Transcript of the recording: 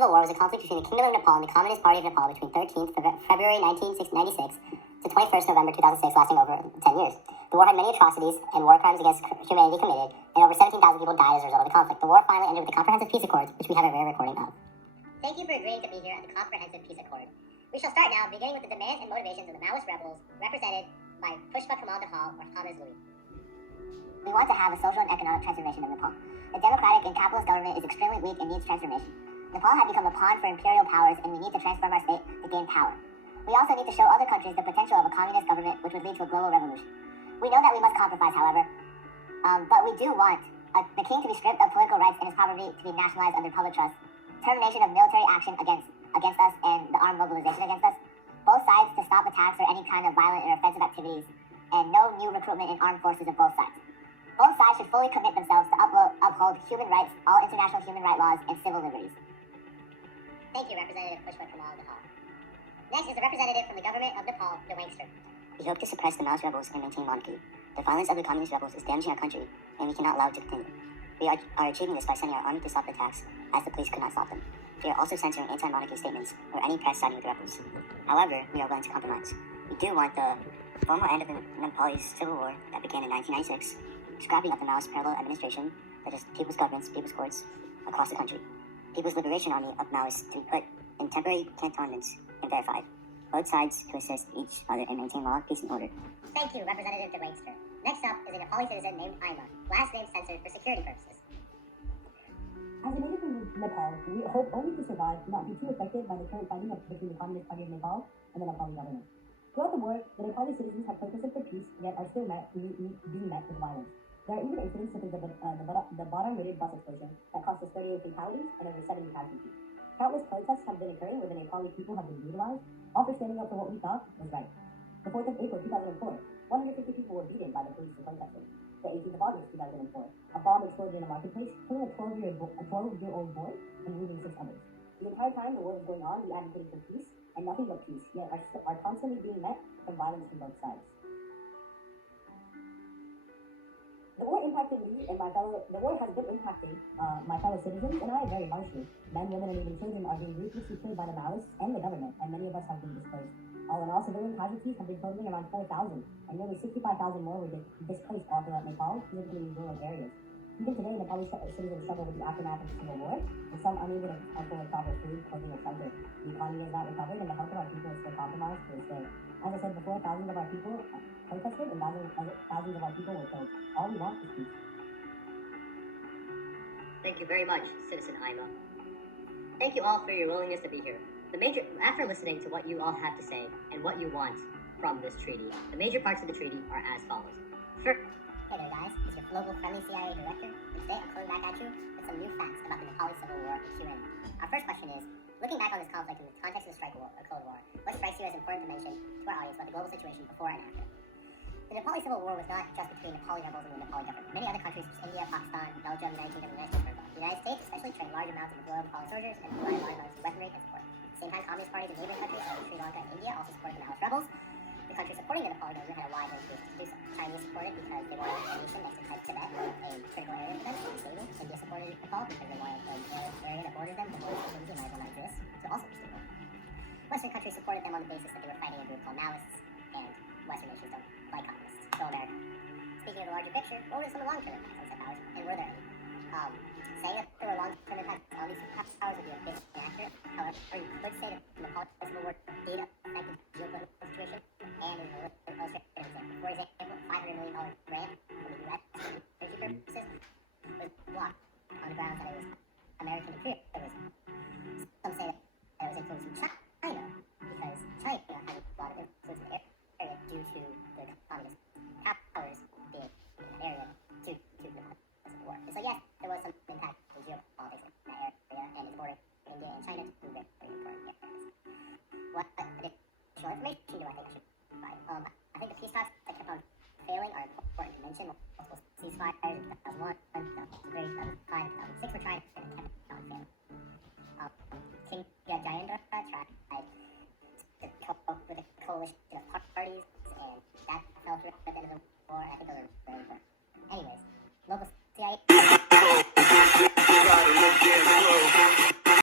Civil War was a conflict between the Kingdom of Nepal and the Communist Party of Nepal between 13th February 1996 to 21st November 2006, lasting over 10 years. The war had many atrocities and war crimes against humanity committed, and over 17,000 people died as a result of the conflict. The war finally ended with the Comprehensive Peace Accords, which we have a rare recording of. Thank you for agreeing to be here at the Comprehensive Peace Accord. We shall start now, beginning with the demands and motivations of the Maoist rebels, represented by Pushpa Kamal Dahal or Thomas Louis. We want to have a social and economic transformation of Nepal. The democratic and capitalist government is extremely weak and needs transformation. Nepal had become a pawn for imperial powers, and we need to transform our state to gain power. We also need to show other countries the potential of a communist government, which would lead to a global revolution. We know that we must compromise, however, but we do want the king to be stripped of political rights and his property to be nationalized under public trust, termination of military action against us and the armed mobilization against us, both sides to stop attacks or any kind of violent or offensive activities, and no new recruitment in armed forces of both sides. Both sides should fully commit themselves to uphold human rights, all international human rights laws, and civil liberties. Thank you, Representative Pushpa Kamal Dahal. Next is the representative from the government of Nepal, the Wangster. We hope to suppress the Maoist rebels and maintain monarchy. The violence of the communist rebels is damaging our country, and we cannot allow it to continue. We are achieving this by sending our army to stop the attacks, as the police could not stop them. We are also censoring anti-monarchy statements or any press siding with the rebels. However, we are willing to compromise. We do want the formal end of the Nepali Civil War that began in 1996, scrapping up the Maoist parallel administration, such as people's governments, people's courts, across the country. People's Liberation Army of Maoists to be put in temporary cantonments and verified. Both sides to assist each other and maintain law, peace, and order. Thank you, Representative De Wangster. Next up is a Nepali citizen named Aima, last name censored for security purposes. As a native from Nepal, we hope only to survive, not be too affected by the current fighting between the Communist Party of Nepal and the Nepali government. Throughout the war, the Nepali citizens have protested for peace, yet are still being met with violence. There are even incidents such as the bottom-rated bus explosion that cost us 38 fatalities and over 70 casualties. Countless protests have been occurring where the Nepali people have been brutalized, all for standing up for what we thought was right. The 4th of April 2004, 150 people were beaten by the police for protesting. The 18th of August 2004, a bomb exploded in a marketplace, killing a 12-year-old boy and wounding 6 others. The entire time the war was going on, we advocated for peace, and nothing but peace, yet are constantly being met from violence from both sides. The war impacted me and the war has been impacting my fellow citizens and I very harshly. Men, women, and even children are being ruthlessly killed by the Maoists and the government, and many of us have been displaced. All in all, civilian casualties have been totaling around 4,000, and nearly 65,000 more were displaced all throughout Nepal, specifically in rural areas. Even today, Nepali citizens struggle with the aftermath of the civil war, and some unable to afford proper food, clothing, or shelter. The economy has not recovered, and the health of our people is still compromised to this day. As I said before, thousands of our people protested, and thousands of our people were killed. All we want is peace. Thank you very much, Citizen Aima. Thank you all for your willingness to be here. After listening to what you all have to say and what you want from this treaty, the major parts of the treaty are as follows. First, hey there guys, it's your global friendly CIA director, and today I'm coming back at you with some new facts about the Nepali Civil War and Q&A. Our first question is, looking back on this conflict in the context of the Cold War, what strikes you as important to mention to our audience about the global situation before and after? The Nepali Civil War was not just between Nepali rebels and the Nepali government. Many other countries, such as India, Pakistan, Belgium, United Kingdom, and the United States were involved. The United States especially trained large amounts of loyal Nepali soldiers and provided large amounts of weaponry and support. At the same time, communist parties in neighboring countries such as Sri Lanka and India also supported the Maoist rebels. The countries supporting the Nepali government had a wide range of reasons to do so. Chinese supported because they wanted a nation next to Tibet, a critical area for them to be stable. India supported Nepal because they wanted an area that borders them, the borders of India might well not exist, to also be stable. Western countries supported them on the basis that they were fighting a group called Maoists, and Western nations don't like communists, so America. Speaking of the larger picture, what were some of the long-term impacts on said powers, and were there any? Saying that there were long-term impacts on these powers would be a bit inaccurate. However, you could say that the Nepali Civil War did affect the geopolitical situation, and is an illustrated example. For example, $500 million grant from the U.S. for energy purposes was blocked on the grounds that it was American imperialism. Some say that it was influenced from China, because China had a lot of influence in the area due to the communist powers being in that area due to the Civil War. And so yes, there was some impact in geopolitics in that area and its border India and China, two very, very important areas. What additional information do I think I should provide? I think the peace talks that kept on failing are important to mention. Multiple ceasefires in 2001, 2003, 2005, 2006 were tried and kept on failing. King Jayendra tried to come up with a coalition of parties, and that fell through at the end of the war. I think there were